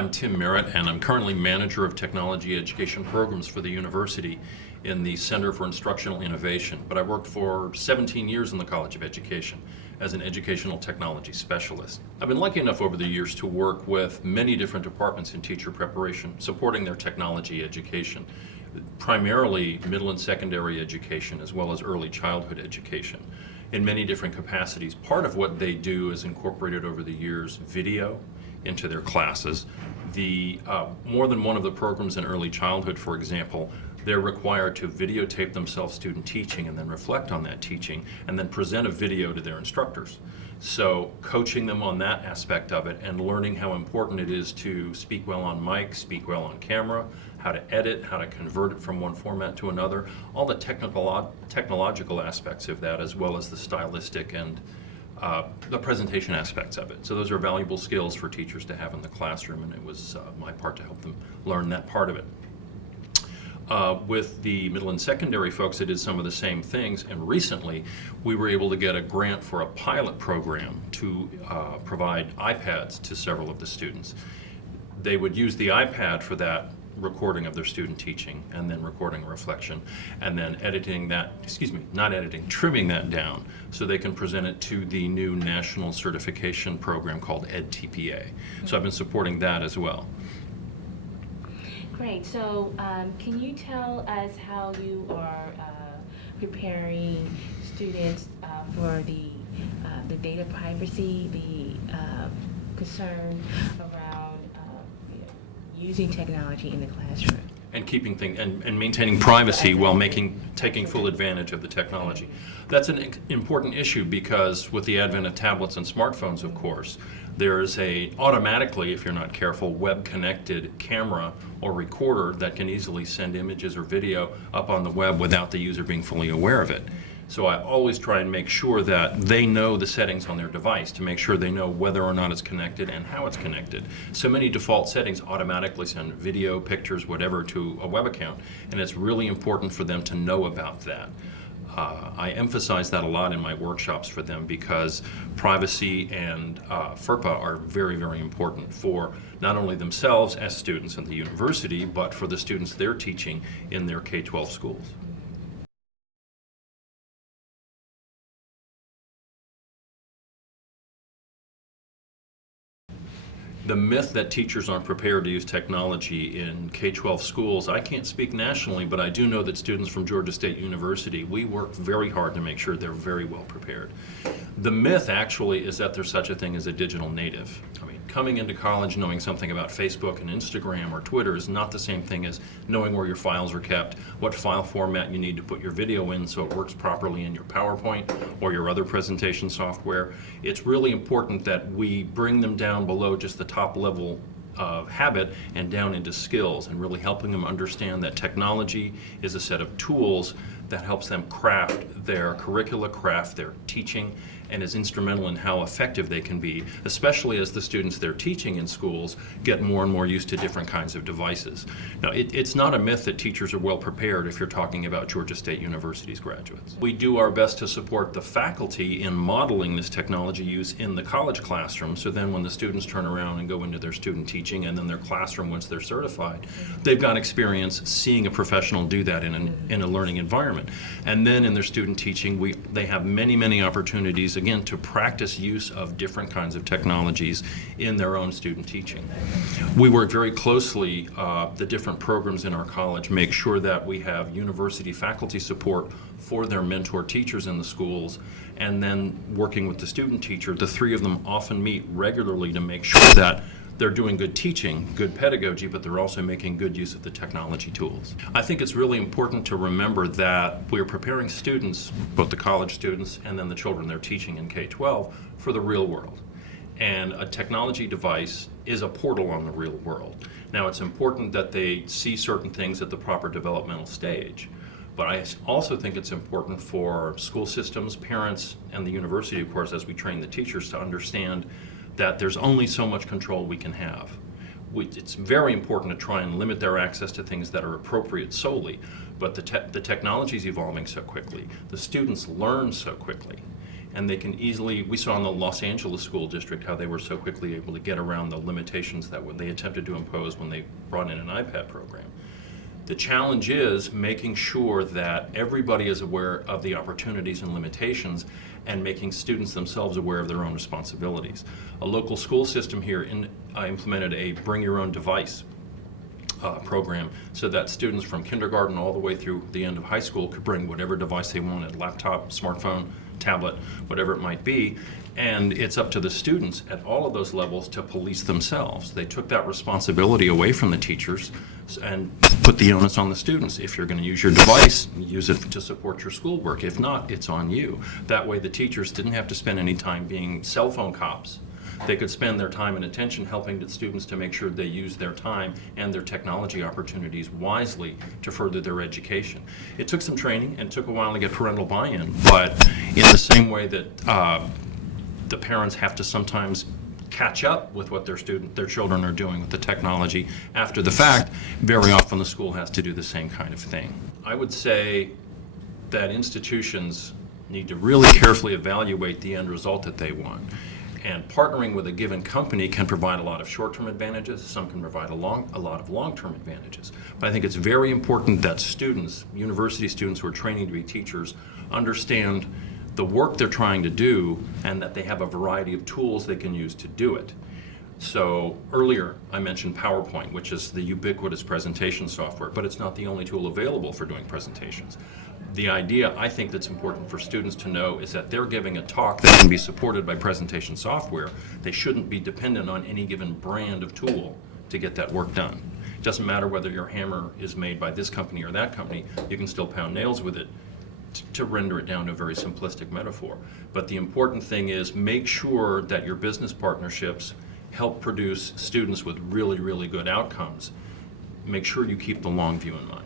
I'm Tim Merritt, and I'm currently Manager of Technology Education Programs for the university in the Center for Instructional Innovation. But I worked for 17 years in the College of Education as an educational technology specialist. I've been lucky enough over the years to work with many different departments in teacher preparation, supporting their technology education, primarily middle and secondary education, as well as early childhood education, in many different capacities. Part of what they do is incorporated over the years video into their classes. More than one of the programs in early childhood, for example, they're required to videotape themselves student teaching and then reflect on that teaching and then present a video to their instructors. So coaching them on that aspect of it and learning how important it is to speak well on mic, speak well on camera, how to edit, how to convert it from one format to another, all the technological aspects of that, as well as the stylistic and the presentation aspects of it. So those are valuable skills for teachers to have in the classroom, and it was my part to help them learn that part of it. With the middle and secondary folks, it is some of the same things, and recently we were able to get a grant for a pilot program to provide iPads to several of the students. They would use the iPad for that recording of their student teaching, and then recording reflection, and then trimming that down so they can present it to the new national certification program called EdTPA. So I've been supporting that as well. Great. So can you tell us how you are preparing students for the data privacy, the concern around using technology in the classroom? And keeping things and maintaining privacy while taking full advantage of the technology. That's an important issue because with the advent of tablets and smartphones, of course, there is automatically, if you're not careful, web-connected camera or recorder that can easily send images or video up on the web without the user being fully aware of it. So I always try and make sure that they know the settings on their device to make sure they know whether or not it's connected and how it's connected. So many default settings automatically send video, pictures, whatever to a web account, and it's really important for them to know about that. I emphasize that a lot in my workshops for them because privacy and FERPA are very, very important for not only themselves as students in the university, but for the students they're teaching in their K-12 schools. The myth that teachers aren't prepared to use technology in K-12 schools, I can't speak nationally, but I do know that students from Georgia State University, we work very hard to make sure they're very well prepared. The myth actually is that there's such a thing as a digital native. I mean, coming into college knowing something about Facebook and Instagram or Twitter is not the same thing as knowing where your files are kept, what file format you need to put your video in so it works properly in your PowerPoint or your other presentation software. It's really important that we bring them down below just the top level of habit and down into skills, and really helping them understand that technology is a set of tools that helps them craft their curricula, craft their teaching, and is instrumental in how effective they can be, especially as the students they're teaching in schools get more and more used to different kinds of devices. Now, it's not a myth that teachers are well prepared if you're talking about Georgia State University's graduates. We do our best to support the faculty in modeling this technology use in the college classroom, so then when the students turn around and go into their student teaching and then their classroom once they're certified, they've got experience seeing a professional do that in a learning environment. And then in their student teaching, they have many, many opportunities again to practice use of different kinds of technologies in their own student teaching. We work very closely, the different programs in our college make sure that we have university faculty support for their mentor teachers in the schools, and then working with the student teacher, the three of them often meet regularly to make sure that they're doing good teaching, good pedagogy, but they're also making good use of the technology tools. I think it's really important to remember that we're preparing students, both the college students and then the children they're teaching in K-12, for the real world. And a technology device is a portal on the real world. Now, it's important that they see certain things at the proper developmental stage, but I also think it's important for school systems, parents, and the university, of course, as we train the teachers to understand that there's only so much control we can have. It's very important to try and limit their access to things that are appropriate solely, but the technology is evolving so quickly, the students learn so quickly, and they can easily, we saw in the Los Angeles School District how they were so quickly able to get around the limitations that they attempted to impose when they brought in an iPad program. The challenge is making sure that everybody is aware of the opportunities and limitations and making students themselves aware of their own responsibilities. A local school system here implemented a bring your own device program so that students from kindergarten all the way through the end of high school could bring whatever device they wanted, laptop, smartphone, tablet, whatever it might be, and it's up to the students at all of those levels to police themselves. They took that responsibility away from the teachers and put the onus on the students. If you're going to use your device, use it to support your schoolwork. If not, it's on you. That way the teachers didn't have to spend any time being cell phone cops. They could spend their time and attention helping the students to make sure they use their time and their technology opportunities wisely to further their education. It took some training and took a while to get parental buy-in, but in the same way that the parents have to sometimes catch up with what their children are doing with the technology after the fact, very often the school has to do the same kind of thing. I would say that institutions need to really carefully evaluate the end result that they want. And partnering with a given company can provide a lot of short-term advantages. Some can provide a lot of long-term advantages. But I think it's very important that students, university students who are training to be teachers, understand the work they're trying to do and that they have a variety of tools they can use to do it. So earlier I mentioned PowerPoint, which is the ubiquitous presentation software, but it's not the only tool available for doing presentations. The idea I think that's important for students to know is that they're giving a talk that can be supported by presentation software. They shouldn't be dependent on any given brand of tool to get that work done. It doesn't matter whether your hammer is made by this company or that company, you can still pound nails with it to render it down to a very simplistic metaphor. But the important thing is make sure that your business partnerships help produce students with really, really good outcomes. Make sure you keep the long view in mind.